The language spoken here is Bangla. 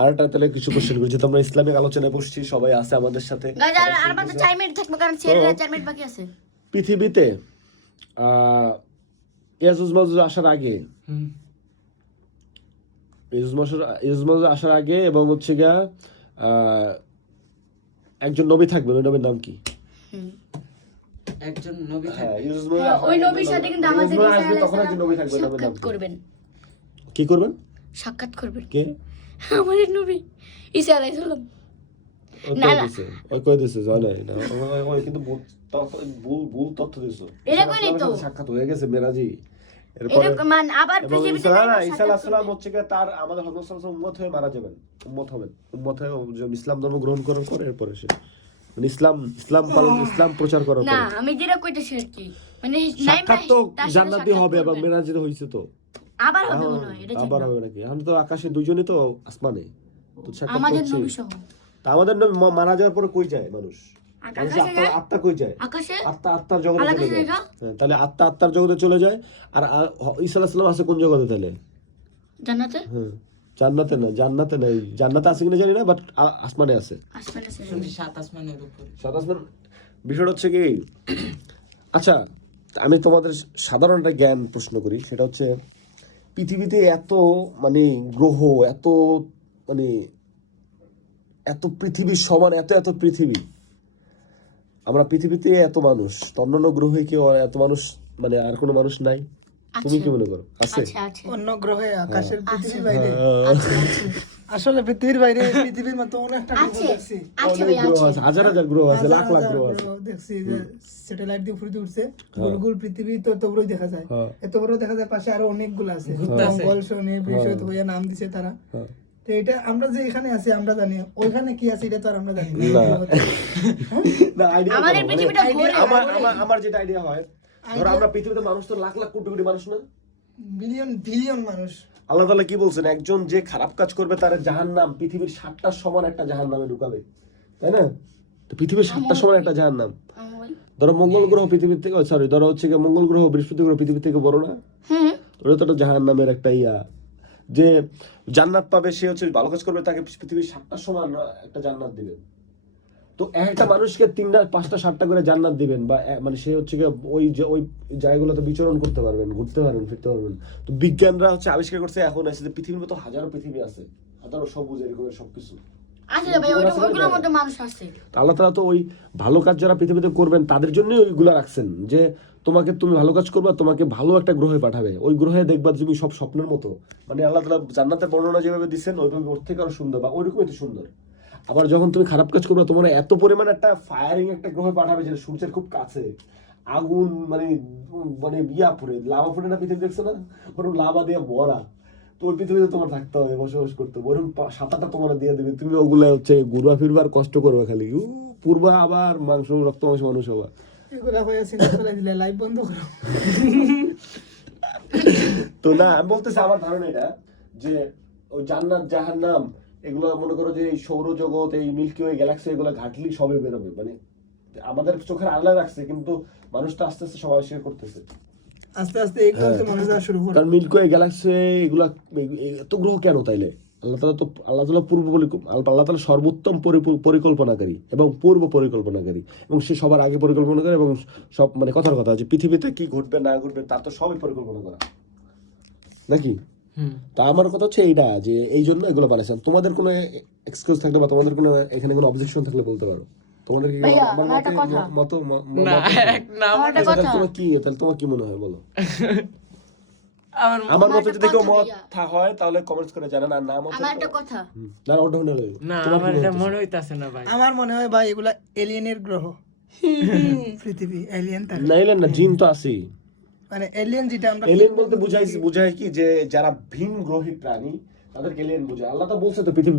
আর একটা তাহলে কিছু কোশ্চেন করি। যেহেতু আমরা ইসলামিক আলোচনায় বসছি সবাই আছে আমাদের সাথে। গাইজ আর আর মাত্র চার মিনিট থাকবে কারণ ছেলেরা চার মিনিট বাকি আছে। পৃথিবীতে ইয়াজুজ মাজুজ আসার আগে ইয়াজুজ মাজুজ ইয়াজুজ মাজুজ আসার আগে এবং হচ্ছে গিয়া একজন নবী থাকবেন ওই নবীর নাম কি? একজন নবী হ্যাঁ, থাকবে হ্যাঁ, ওই নবীর সাথে কিন্তু আমাদের মাজুজ ঈসা আসবে, আলাইহিস তখন একজন নবী থাকবে নবীর নাম কি? করবেন। কি করবেন? সাক্ষাৎ করবেন। কে? আমাদের নবী। ঈসা আলাইহিস সালাম। না, না। ওই কই দিছে জানা না। ওই- ওই- ওই কিন্তু ভুল ভুল ভুল তথ্য দিছো। এটা কই নাই তো। সাক্ষাৎ হয়ে গেছে মেরাজি। মান আবার পৃথিবীতে ঈসা নাই না, ঈসা সাক্ষাৎ আলাইহিস সালাম হচ্ছে গিয়ে তার আমাদের হযরত সাল্লাল্লাহু উম্মত হয়ে মারা যাবেন। উম্মত হবেন। উম্মত হয়ে ইসলাম ধর্ম গ্রহণ করার পরে এরপরে সে। মানে ইসলাম ইসলাম পালন ইসলাম প্রচার করার না আমি যেটা কইতেছি আর কি। মানে নাই তো জান্নাতি হবে এবং। মেরাজিতে হইছে তো। আবার হবে মনে হয় এটা আবার হবে নাকি? তো আকাশে দুইজনই তো আসমানে তো আমাদের নবী সহ তা আমাদের নবী মারা যাওয়ার পরে কই যায় মানুষ? আত্মা কই যায়? আত্মা আত্মার জগতে চলে যায়। তাহলে আত্মা আত্মার জগতে চলে যায়। আর ঈসা আলাইহিস আছে কোন জগতে তাহলে? জান্নাতে? হ্যাঁ জান্নাতে না জান্নাতে নাই। জান্নাতে আছে কিনা জানি না বাট আসমানে আছে। আসমানে সাত আসমানের উপরে। সাত আসমান বিষয়টা হচ্ছে কি? আচ্ছা আমি তোমাদের সাধারণ একটা জ্ঞান প্রশ্ন করি সেটা হচ্ছে পৃথিবীতে এত মানে গ্রহ, এত মানে এত পৃথিবীর সমান, এত এত পৃথিবী। আমরা পৃথিবীতে এত মানুষ অন্যান্য গ্রহে কেউ এত মানুষ মানে আর কোনো মানুষ নাই। তুমি কি মনে করো? আছে? আচ্ছা আচ্ছা। অন্য গ্রহে আকাশের পৃথিবীর বাইরে। আচ্ছা আচ্ছা। আসলে পৃথিবীর বাইরে পৃথিবীর মতো অনেকটা গ্রহ আছে আছে অনেক গ্রহ আছে আছে হাজার হাজার গ্রহ আছে লাখ লাখ গ্রহ আছে। দেখছি যে স্যাটেলাইট দিয়ে উপরে দিয়ে উঠছে। গোল গোল পৃথিবী তো এত বড়ই দেখা যায়। হ্যাঁ। এত বড় দেখা যায় পাশে আরও অনেকগুলো আছে। মঙ্গল শনি বৃহস্পতি হইয়া নাম দিছে তারা। হ্যাঁ। তো এটা আমরা যে এখানে আছি আমরা জানি। ওইখানে কি আছে এটা তো আর আমরা জানি না। আমাদের মানে পৃথিবীটা ঘোরে আমার আমার আমার যেটা আইডিয়া হয় ধরো আমরা পৃথিবীতে মানুষ তো লাখ লাখ কোটি কোটি মানুষ না? বিলিয়ন বিলিয়ন মানুষ। আল্লাহ তাআলা কি বলছেন? একজন যে খারাপ কাজ করবে তার জাহান্নাম পৃথিবীর সাতটার সমান একটা জাহান্নামে ঢুকাবে। তাই না? তো পৃথিবীর সাতটার সমান একটা জাহান্নাম। ধরো মঙ্গল গ্রহ পৃথিবীর থেকে সরি ধরো হচ্ছে মঙ্গল গ্রহ বৃহস্পতি গ্রহ পৃথিবীর থেকে বড় না? হুম ওটা তো একটা জাহান্নামের একটা ইয়া। যে জান্নাত পাবে সে হচ্ছে ভালো কাজ করবে তাকে পৃথিবীর সাতটার সমান একটা জান্নাত দিবেন তো একটা মানুষকে তিনটা পাঁচটা সাতটা করে জান্নাত দিবেন বা মানে সে হচ্ছে গিয়ে ওই যে ওই জায়গাগুলোতে বিচরণ করতে পারবেন ঘুরতে পারবেন ফিরতে পারবেন। তো বিজ্ঞানরা হচ্ছে আবিষ্কার করছে এখন আছে যে পৃথিবীর মতো হাজারো পৃথিবী আছে। হাজারো সবুজ এরকম সবকিছু। আল্লাহ তালা তো ওই ভালো কাজ যারা পৃথিবীতে করবেন তাদের জন্যই ওইগুলো রাখছেন। যে তোমাকে তুমি ভালো কাজ করবা তোমাকে ভালো একটা গ্রহে পাঠাবে। ওই গ্রহে দেখবা তুমি সব স্বপ্নের মতো। মানে আল্লাহ তালা জান্নাতের বর্ণনা যেভাবে দিচ্ছেন ওইভাবে ওর থেকে আরও সুন্দর বা ওইরকমই তো সুন্দর। আবার যখন তুমি খারাপ কাজ করবে তোমার এত পরিমাণ একটা ফায়ারিং একটা গ্রহে পাঠাবে যেটা সূর্যের খুব কাছে। আগুন মানে মানে ইয়া পড়ে লাভা পড়ে না পৃথিবী দেখছ না? ওরকম লাভা দিয়ে ভরা। তো ওই পৃথিবীতে তোমার থাকতে হবে বসবাস করতে হবে। ওরকম সাঁতারটা তোমার দিয়ে দেবে। তুমি ওগুলা হচ্ছে ঘুরবা ফিরবা আর কষ্ট করবে খালি। উ, পূর্বা আবার মাংস রক্ত মাংস মানুষ হবা। এগুলা হয়ে চিন্তা করে দিলে লাইভ বন্ধ করো। তো না আমি বলতেছি আমার ধারণা এটা যে ওই জান্নাত জাহান্নাম এগুলো মনে করো যে এই সৌরজগৎ এই মিল্কি ওয়ে গ্যালাক্সি এগুলো ঘাটলি সবে বেরোবে। মানে আমাদের চোখের আড়ালে রাখছে কিন্তু মানুষ তো আস্তে আস্তে সবাই আবিষ্কার করতেছে। আস্তে আস্তে এই যাওয়া শুরু করো কারণ মিল্কি ওয়ে গ্যালাক্সি এগুলা এত গ্রহ কেন তাইলে? আল্লাহ তালা তো আল্লাহ তালা পূর্ব আল্লাহ তালা সর্বোত্তম পরিকল্পনাকারী এবং পূর্ব পরিকল্পনাকারী। এবং সে সবার আগে পরিকল্পনা করে এবং সব মানে কথার কথা যে পৃথিবীতে কি ঘটবে না ঘটবে তার তো সবই পরিকল্পনা করা। নাকি? তা আমার কথা হচ্ছে এইটা যে এই জন্য এগুলো বানাইছিলাম তোমাদের কোনো এক্সকিউজ থাকলে বা তোমাদের কোনো এখানে কোনো অবজেকশন থাকলে বলতে পারো। তোমাদের কি ভাইয়া, আমার আমার একটা মতে- কথা। মত ম- ম- না মত- এক না আমার একটা তাহলে কথা। তোমার কি তাহলে তোমার কি মনে হয় বলো? আমার আমার মতে যদি কেউ মত হয় তাহলে কমেন্টস করে জানান আর না মত আমার একটা কথা। না না, ওটা শুনে না আমার এটা মনে হইতাছে না ভাই। আমার মনে হয় ভাই এগুলা এলিয়েনের গ্রহ। পৃথিবী এলিয়েন থাকে না এলেন না জিন তো আছেই। মানে এলিয়েন যেটা আমরা এলিয়েন বলতে বুঝাই বুঝায় কি যে যারা ভিন গ্রহী প্রাণী তাদেরকে এলিয়েন বুঝায়। আল্লাহ তো বলছে তো পৃথিবী